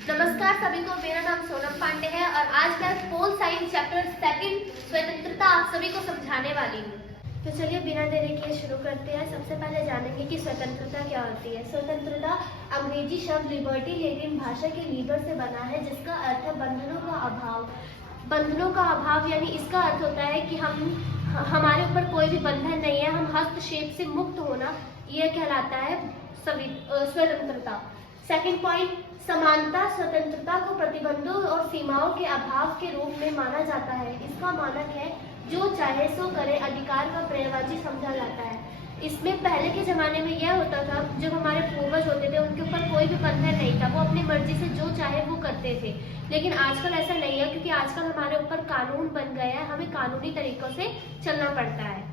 नमस्कार सभी को, मेरा नाम सोनम पांडे है और आज मैं पोल साइंस चैप्टर सेकंड स्वतंत्रता आप सभी को समझाने वाली हूँ। तो चलिए बिना देरी किए शुरू करते हैं। सबसे पहले जानेंगे कि स्वतंत्रता क्या होती है। स्वतंत्रता अंग्रेजी शब्द लिबर्टी लैटिन भाषा के लीबर से बना है, जिसका अर्थ है बंधनों का अभाव। बंधनों का अभाव यानी इसका अर्थ होता है कि हमारे ऊपर कोई भी बंधन नहीं है, हम हस्तक्षेप से मुक्त होना, यह कहलाता है स्वतंत्रता। सेकंड पॉइंट, समानता। स्वतंत्रता को प्रतिबंधों और सीमाओं के अभाव के रूप में माना जाता है। इसका मानक है जो चाहे सो करे अधिकार का पर्यायवाची समझा जाता है। इसमें पहले के जमाने में यह होता था, जब हमारे पूर्वज होते थे उनके ऊपर कोई भी बंधन नहीं था, वो अपनी मर्जी से जो चाहे वो करते थे। लेकिन आजकल ऐसा नहीं है, क्योंकि आजकल हमारे ऊपर कानून बन गया है, हमें कानूनी तरीकों से चलना पड़ता है।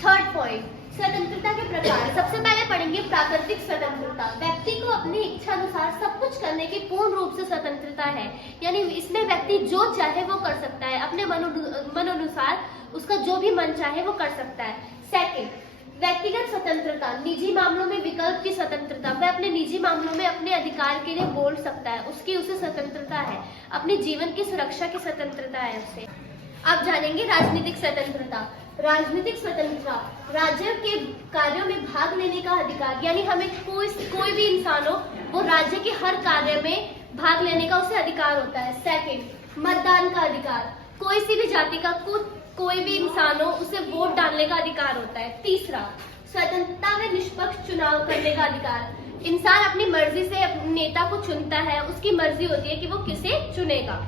थर्ड पॉइंट, स्वतंत्रता के प्रकार। सबसे पहले पढ़ेंगे प्राकृतिक स्वतंत्रता। व्यक्ति को अपनी इच्छा अनुसार सब कुछ करने की पूर्ण रूप से स्वतंत्रता है, यानी इसमें व्यक्ति जो चाहे वो कर सकता है, अपने मन अनुसार उसका जो भी मन चाहे वो कर सकता है। सेकंड, व्यक्तिगत स्वतंत्रता। निजी मामलों में विकल्प की स्वतंत्रता। वह अपने निजी मामलों में अपने अधिकार के लिए बोल सकता है, उसे स्वतंत्रता है। अपने जीवन की सुरक्षा की स्वतंत्रता है उसे। अब जानेंगे राजनीतिक स्वतंत्रता। राजनीतिक स्वतंत्रता, राज्य के कार्यों में भाग लेने का अधिकार, यानी हमें कोई भी इंसान हो, वो राज्य के हर कार्य में भाग लेने का उसे अधिकार होता है। सेकंड, मतदान का अधिकार। कोई सी भी जाति का कोई भी इंसान हो, उसे वोट डालने का अधिकार होता है। तीसरा, स्वतंत्रता में निष्पक्ष चुनाव करने का अधिकार। इंसान अपनी मर्जी से अपने नेता को चुनता है, उसकी मर्जी होती है कि वो किसे चुनेगा।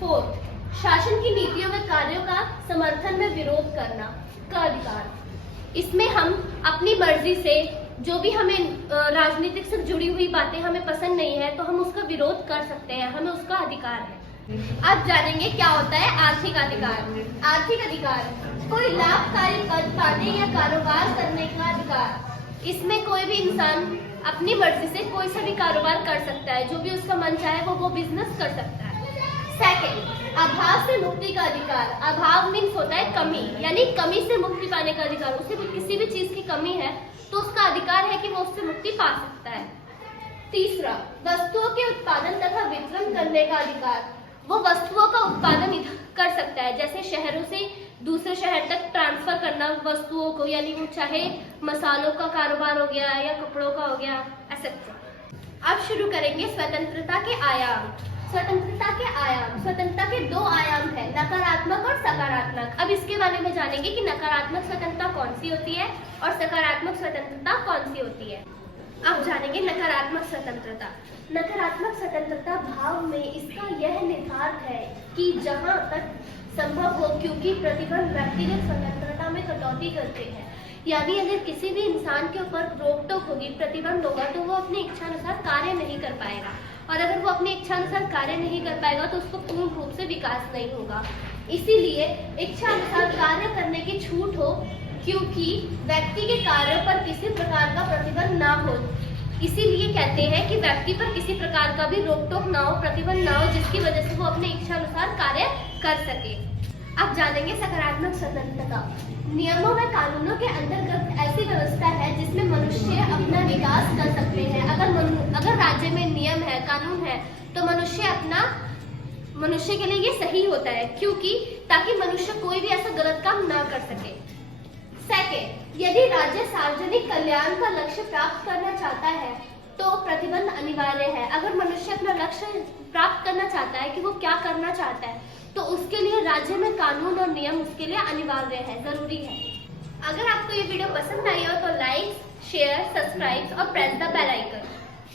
फोर्थ, शासन की नीतियों व कार्यों का समर्थन में विरोध करना का अधिकार। इसमें हम अपनी मर्जी से जो भी हमें राजनीतिक से जुड़ी हुई बातें हमें पसंद नहीं है, तो हम उसका विरोध कर सकते हैं, हमें उसका अधिकार है। अब जानेंगे क्या होता है आर्थिक अधिकार। आर्थिक अधिकार, कोई लाभकारी पद पाने या कारोबार करने का अधिकार। इसमें कोई भी इंसान अपनी मर्जी से कोई सा भी कारोबार कर सकता है, जो भी उसका मन चाहे वो बिजनेस कर सकता है। सेकंड, अभाव से मुक्ति का अधिकार। अभाव मीन्स होता है कमी, यानी कमी से मुक्ति पाने का अधिकार। उसे किसी भी चीज की कमी है तो उसका अधिकार है कि वो उससे मुक्ति पा सकता है। तीसरा, वस्तुओं के उत्पादन तथा वितरण करने का अधिकार। वो वस्तुओं का उत्पादन कर सकता है, जैसे शहरों से दूसरे शहर तक ट्रांसफर करना वस्तुओं को, यानी वो चाहे मसालों का कारोबार हो गया या कपड़ों का हो गया, एक्सेट्रा। अब शुरू करेंगे स्वतंत्रता के आयाम। स्वतंत्रता के आयाम, स्वतंत्रता के दो आयाम है, नकारात्मक और सकारात्मक। अब इसके बारे में जानेंगे कि नकारात्मक स्वतंत्रता कौन सी होती है और सकारात्मक स्वतंत्रता कौन सी होती है। अब जानेंगे नकारात्मक स्वतंत्रता। नकारात्मक स्वतंत्रता भाव में इसका यह निहितार्थ है कि जहां तक संभव हो, क्योंकि प्रतिबंध व्यक्तिगत स्वतंत्रता में कटौती करते हैं, यानी अगर किसी भी इंसान के ऊपर रोक टोक होगी, प्रतिबंध होगा, तो वो अपनी इच्छा अनुसार कार्य नहीं कर पाएगा, और अगर वो अपनी इच्छा अनुसार कार्य नहीं कर पाएगा तो उसको पूर्ण रूप से विकास नहीं होगा। इसीलिए इच्छा अनुसार कार्य करने की छूट हो, क्योंकि व्यक्ति के कार्यों पर किसी प्रकार का प्रतिबंध ना हो। इसीलिए कहते हैं कि व्यक्ति पर किसी प्रकार का भी रोक टोक ना हो, प्रतिबंध ना हो, जिसकी वजह से वो अपनी इच्छा अनुसार कार्य कर सके। अब जानेंगे सकारात्मक स्वतंत्रता। नियमों व कानूनों के अंतर्गत ऐसी व्यवस्था है जिसमें मनुष्य अपना विकास कर सकते हैं। अगर राज्य में नियम है, कानून है, तो मनुष्य के लिए ये सही होता है, क्योंकि ताकि मनुष्य कोई भी ऐसा गलत काम ना कर सके। सेकंड, यदि राज्य सार्वजनिक कल्याण का लक्ष्य प्राप्त करना चाहता है तो प्रतिबंध अनिवार्य है। अगर मनुष्य अपना लक्ष्य प्राप्त करना चाहता है कि वो क्या करना चाहता है, तो उसके लिए राज्य में कानून और नियम उसके लिए अनिवार्य है, जरूरी है। अगर आपको ये वीडियो पसंद आई हो तो लाइक, शेयर, सब्सक्राइब और प्रेस द बेल आइकन।